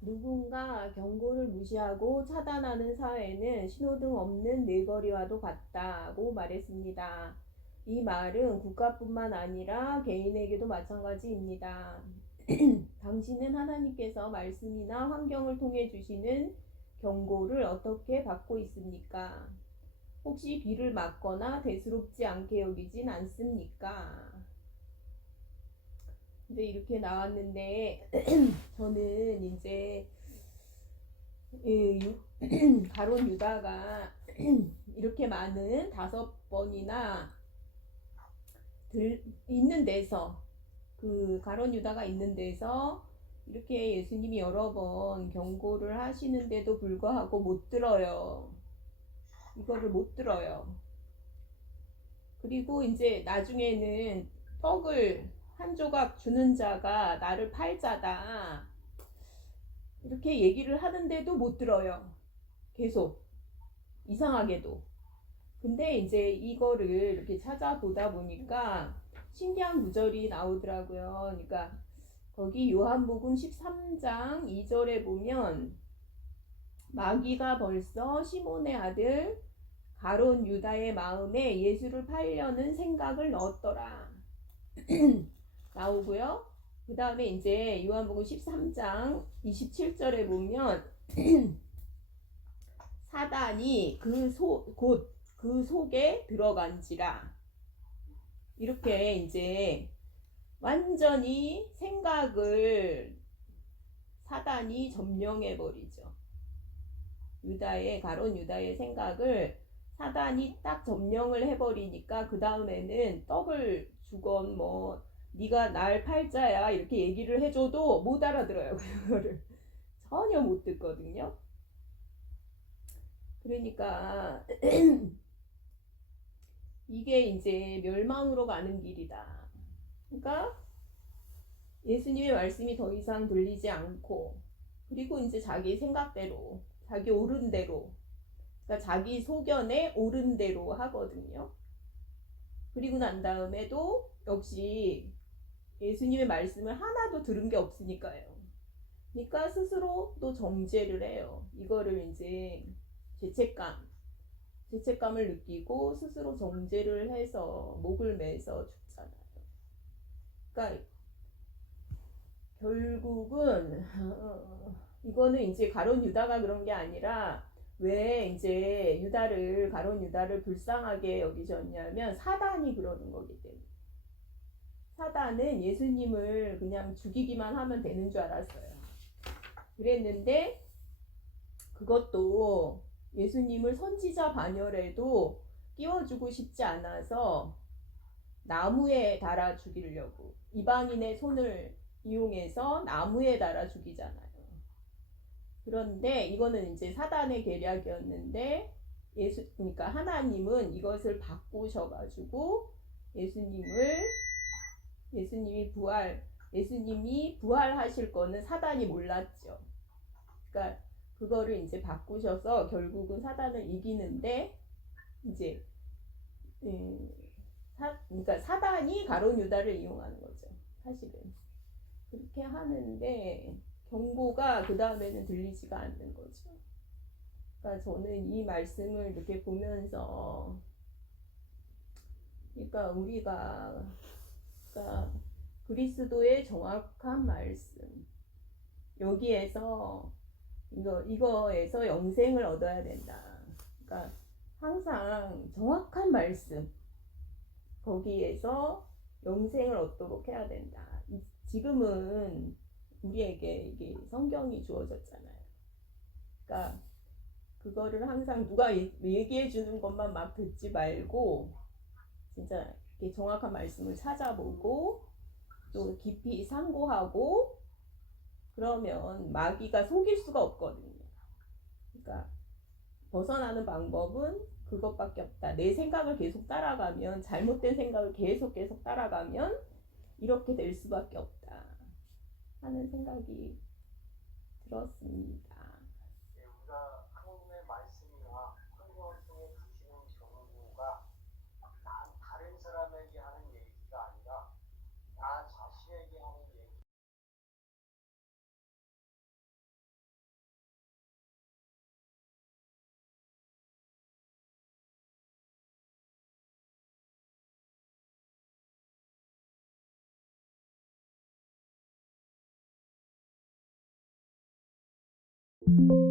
누군가 경고를 무시하고 차단하는 사회는 신호등 없는 네거리와도 같다고 말했습니다. 이 말은 국가뿐만 아니라 개인에게도 마찬가지입니다. 당신은 하나님께서 말씀이나 환경을 통해 주시는 경고를 어떻게 받고 있습니까? 혹시 귀를 막거나 대수롭지 않게 여기진 않습니까? 이제 이렇게 나왔는데 저는 이제 가론 유다가 이렇게 많은 5번이나 있는 데서 그 가론 유다가 있는 데서 이렇게 예수님이 여러 번 경고를 하시는데도 불구하고 못 들어요. 이거를 못 들어요. 그리고 이제 나중에는 떡을 한 조각 주는 자가 나를 팔자다. 이렇게 얘기를 하는데도 못 들어요. 계속. 이상하게도. 근데 이제 이거를 이렇게 찾아보다 보니까 신기한 구절이 나오더라고요. 그러니까 거기 요한복음 13장 2절에 보면 마귀가 벌써 시몬의 아들 가론 유다의 마음에 예수를 팔려는 생각을 넣었더라. 나오고요. 그 다음에 이제 요한복음 13장 27절에 보면 사단이 곧 그 속에 들어간지라. 이렇게 이제 완전히 생각을 사단이 점령해 버리죠. 가론 유다의 생각을 사단이 딱 점령을 해버리니까 그 다음에는 떡을 주건 뭐 네가 날 팔자야 이렇게 얘기를 해줘도 못 알아들어요. 그거를 전혀 못 듣거든요. 그러니까 이게 이제 멸망으로 가는 길이다. 그러니까 예수님의 말씀이 더 이상 들리지 않고, 그리고 이제 자기 생각대로, 자기 옳은 대로, 그러니까 자기 소견에 옳은 대로 하거든요. 그리고 난 다음에도 역시 예수님의 말씀을 하나도 들은 게 없으니까요. 그러니까 스스로 또 정죄를 해요. 이거를 이제 죄책감을 느끼고 스스로 정죄를 해서 목을 매서 죽잖아요. 그러니까 결국은 이거는 이제 가론 유다가 그런 게 아니라 왜 이제 가론 유다를 불쌍하게 여기셨냐면 사단이 그러는 거기 때문에. 사단은 예수님을 그냥 죽이기만 하면 되는 줄 알았어요. 그랬는데 그것도 예수님을 선지자 반열에도 끼워주고 싶지 않아서 나무에 달아 죽이려고 이방인의 손을 이용해서 나무에 달아 죽이잖아요. 그런데 이거는 이제 사단의 계략이었는데 그러니까 하나님은 이것을 바꾸셔가지고 예수님이 부활하실 거는 사단이 몰랐죠. 그러니까 그거를 이제 바꾸셔서 결국은 사단을 이기는데 이제 그러니까 사단이 가론 유다를 이용하는 거죠. 사실은 그렇게 하는데 경고가 그 다음에는 들리지가 않는 거죠. 그러니까 저는 이 말씀을 이렇게 보면서, 그러니까 우리가 그러니까 그리스도의 정확한 말씀, 여기에서 이거에서 영생을 얻어야 된다. 그러니까 항상 정확한 말씀, 거기에서 영생을 얻도록 해야 된다. 지금은 우리에게 이게 성경이 주어졌잖아요. 그러니까 그거를 항상 누가 얘기해 주는 것만 막 듣지 말고 진짜 이렇게 정확한 말씀을 찾아보고 또 깊이 상고하고 그러면 마귀가 속일 수가 없거든요. 그러니까 벗어나는 방법은 그것밖에 없다. 내 생각을 계속 따라가면, 잘못된 생각을 계속 따라가면 이렇게 될 수밖에 없다 하는 생각이 들었습니다. 네.